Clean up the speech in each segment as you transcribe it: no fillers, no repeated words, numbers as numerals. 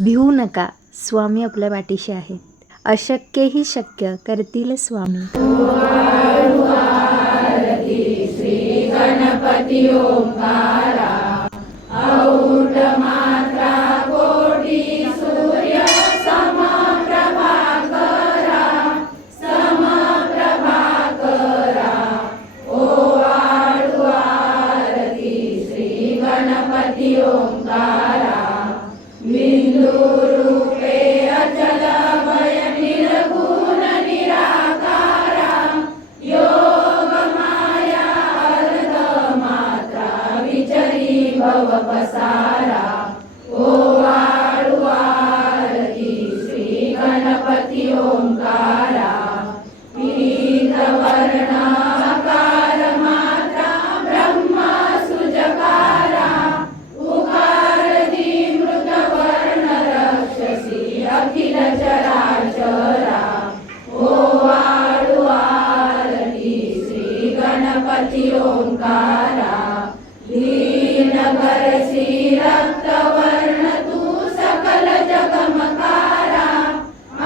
भिवू नका, स्वामी आपल्या पाठीशी आहेत. अशक्यही शक्य करतील स्वामी. श्री गणपती ओंकारा, औढ मात्रा कोटी सूर्य समप्रभाकरा, ओवाळू आरती श्री गणपती ओंकारा. बिंदू रूपे अचल भय निर्गुण निराकारा, योग माया अर्ध मात्रा विचरी भव पसारा. ओवाळू आरती श्री गणपती ओंकारा. पीत वर्ण अकार मात्रा ब्रह्म सुजकारा, उकार मृत वर्ण रक्षसी अखिल चराचरा. ओवाळू आरती श्री गणपती ओंकारा. दीनगरसी रक्तवर्ण तू सकल जगमकारा,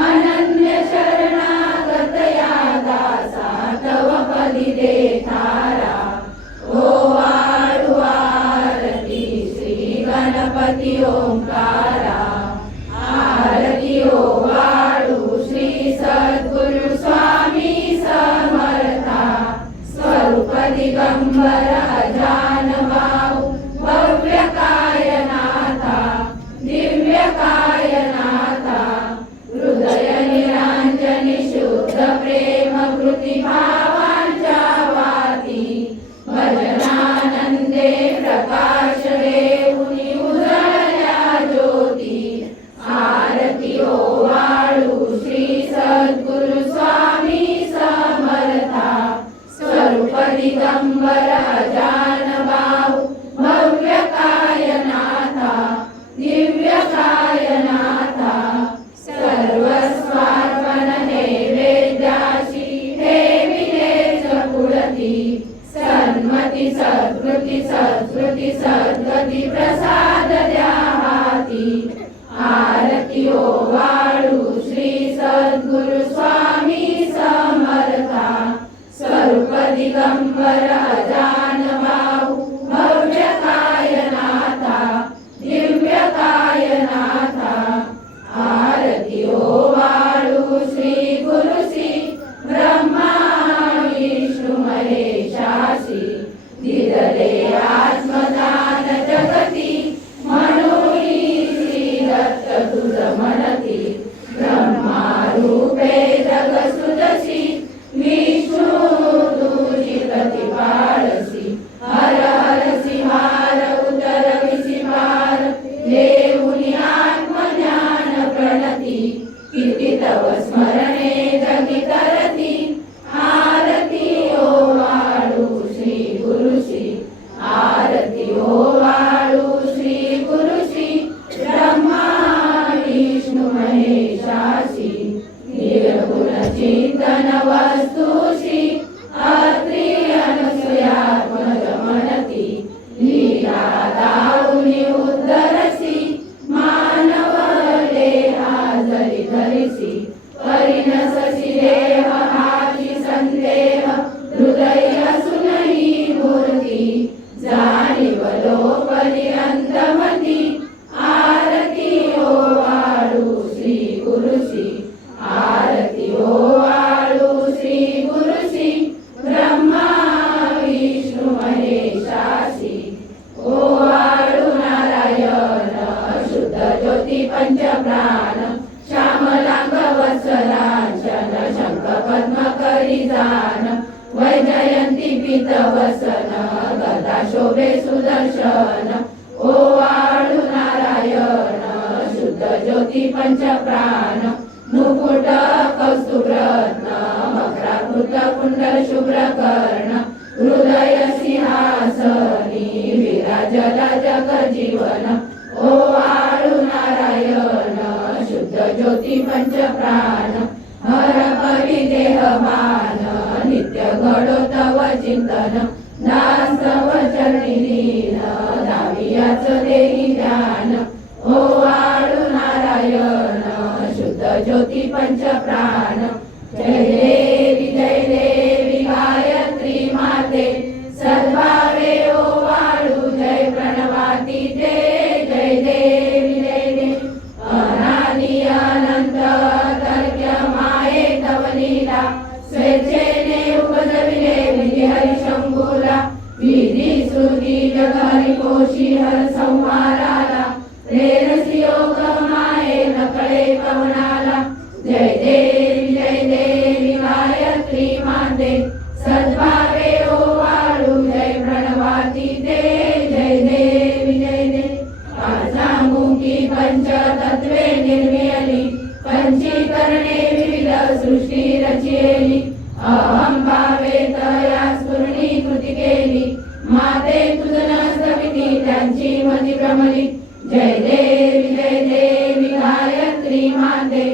अनन्य शरणागत या दासा तव पदी दे थारा. ओवाळू आरती श्री गणपती ओंकारा. आरती ओवाळू श्री सद्गुरु स्वामी समर्था, स्वरूप दिगंबर अजान बाहू भव्य कायनाथा, दिव्य कायनाथा. हृदय निरांजनी शुद्ध प्रेम कृती भावांच्या वाती, भजनानंदे प्रकाश देऊनी उजळल्या ज्योती. आरती ओवाळू श्री सद्गुरु स्वामी समर्था, स्वरूप दिगंबर अजान बाहू भव्य कायनाथा, दिव्य कायनाथा. सर्वस्वार्पण नैवेद्याशी ठेविलेच पुढती, सन्मती सद्गती सद्गती सद्गती प्रसाद द्या हाती. आरती ओवाळू श्री सद्गुरु स्वामी समर्था, स्वरूप दिगंबर अजान बाहू भव्य कायनाथा, दिव्य कायनाथा. आरती ओवाळू श्री गुरुसी ब्रह्मा विष्णू महेशासी, दिदले आत्मदान जगती, म्हणूनी श्री दत्त तुझ म्हणती. ब्रह्मा रूपे जग सुदसी, विष्णू तुझी प्रतिपाळसी. हर हरसी हार उतरविसी पार, देऊनी आत्मज्ञान प्रणती. किती तव स्मरणे जगी तरती, आरती ओवाळू श्री गुरुसी. आरती ओवाळू श्री गुरुसी, ब्रह्मा विष्णू महेशासी. निर्गुण चिंतन वस्तुसी, अत्री अनसूयात्मज म्हणती. लीला दाऊनी उद्धरसी, मानव देहा जरी धरिसी. परिणससी देह हाची संदेह, हृदय असूनही मूर्ती. जाणीव लोपरी अंतमती, आरती ओवाळू श्री गुरुसी. आरती ओवाळू श्री गुरुसी, ब्रह्मा विष्णू महेशासी. ओवाळू नारायण शुद्ध ज्योती पंचप्राण, श्यामलांग वत्सलांचन शंख पद्म करी जान. वैजयंती पीत वसन, गदा शोभे सुदर्शन. ओवाळू नारायण शुद्ध ज्योती पंचप्राण, मुकुट कौस्तुभरत्न मकराकृत कुंडल शुभ्र कर्ण. हृदय सिंहासनी विराजला जग जीवन. ओवाळू नारायण शुद्ध ज्योती पंचप्राण, हर परी देहमान नित्य घडो तव चिंतन. दास तव चरणी लीन, दावियाच देही ध्यान. ओवाळू नारायण ज्योती पंच प्राण जय देवी गायत्री माते सद्भावे ओवाळू जय प्रणवाती ते जय देवी अनादि अनंत तर्क्य माये तव लीला स्वेच्छेने उपजविले विधी हरिशंभूला विधी श्रुती जग हरिकोशी हर संहाराला प्रेरसी योग माये नकळे पवनाला जय देवी गायत्री माते सद्भावे ओवाळू जय प्रणवाती ते जय देवी पाचामुखी पंचतत्वे निर्मियली पंचीकरणे विविध सृष्टी रचियली अहं भावे तया स्फुरणी कृती केली माते तुझ नसविती त्यांची मती भ्रमली जय देवी गायत्री माते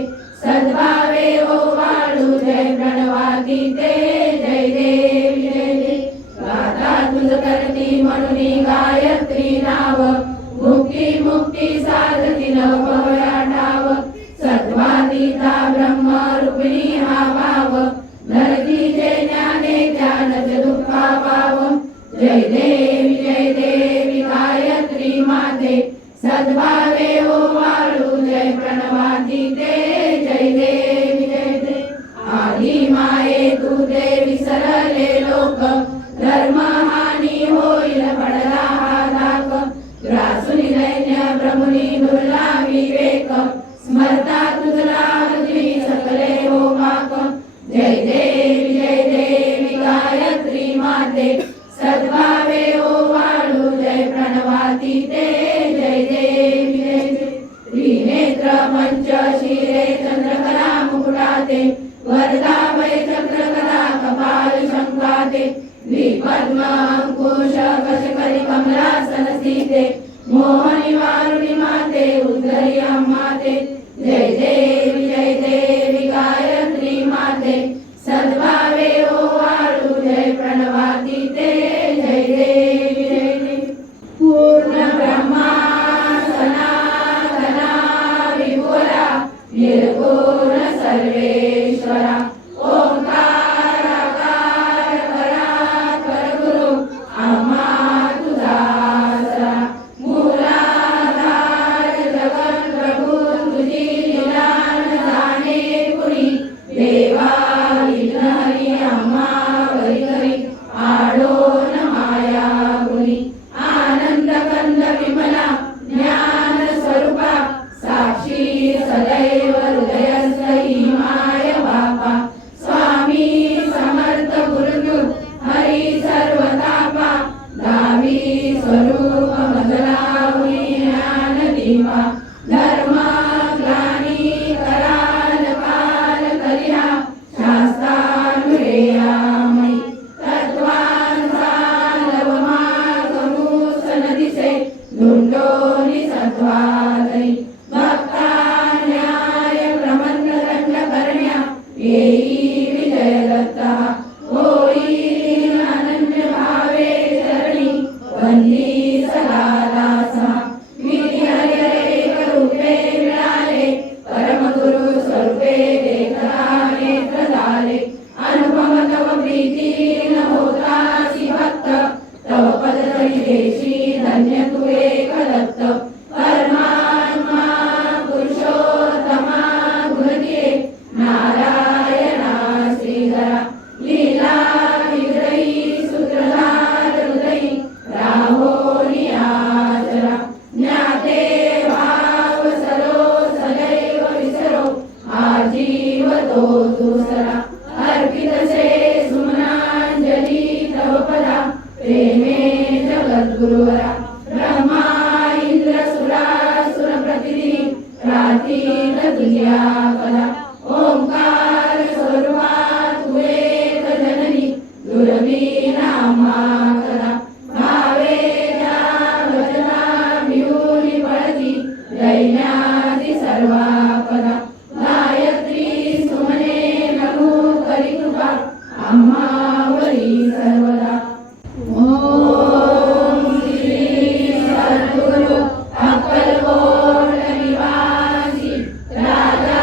सद्भावे ओवाळू जय प्रणवाती ते जय देवी गाता तुझ करती म्हणून गायत्री नाव मुक्ती साधती नव पवया ठाव सत्वातीता ब्रह्म रूपिणी हा भाव धरतीचे ज्ञाने ज्ञानच दुःखा पाव जय देवी गायत्री माते सद्भावे ओवाळू जय प्रणवाती ते जय देवी आधी माये तू देवी सरले लोक धर्म हानी होईल पडला हा धाक ग्रासुनी दैन्य ब्रह्मणी दुर्ला विवेक स्मरता तुझला तुझी सकले हो पाक जय देवी गायत्री माते सद्भावे ओवाळू जय प्रणवाती ते जय देवी त्रिनेत्र पंच शिरे चंद्रकला मुकुटाते वरदाभय चक्रकला कपाल शंकाते द्विपद्म अंकुश कशकरी कमलासन सीते मोहनी वारुणी माते उद्धरी अम्माते जय देवी गायत्री माते सद्भावे ओवाळू जय प्रणवाती ते जय देवी पूर्ण ब्रह्मा सनातना विपुला निर्गुण सर्वेश्वरा ओंकार आकार परात्पर गुरु आम्हा तुझा आसरा मूलाधार जगत प्रभू तुझी लीला न जाणे कुणी देवा विघ्न हरी आम्हा वरी आडोन माया गुणी आनंद कंद विमला ज्ञान स्वरूपा साक्षी सदैव हृदयस्थी माय बापा स्वामी समर्थ गुरुदेव हरी सर्वतापा दावी स्वरूप मजलावी ज्ञान दीपा धर्म ग्लानी कराल काल कलिहा शास्त्रानुरेयामयी तत्वांचा लवमार्गमूस नदिसे धुंडोनी सत्वादरी भक्ता न्याय प्रमंड दंड करण्या येई विजय दत्ता होई अनन्य भावे चरणी वंदी सदा दासा विधी हरिहरेक रूपे मिळाले परमगुरु स्वरूपे देखता नेत्र झाले अनुपम तव प्रीती न होतासी भक्त तव पदतळी देशी धन्य तू एक दत्त परमात्मा पुरुषोत्तमा गुणदिये नारायणा श्रीधरा लीला विग्रही सूत्रधार हृदयी राहोनी आचरा ज्ञाते भाव सरो सदैव विसरो आजीव तो दुसरा अर्पितसे सुमनांजली तव पदा प्रेमे जगद्गुरुवरा ब्रह्मा इंद्र सुरासुर प्रतिदिनी प्रार्थीत तुझ्या पदा ओंकार स्वरूपा तू एक जननी दुर्वी नामा करा भावे त्या वचना भिऊनी पळती दैन्यादी सर्वा पदा गायत्री सुमने नमो करी कृपा आम्हावरी सर्वदा ओम श्री सद्गुरु अक्कलकोट निवासी राजा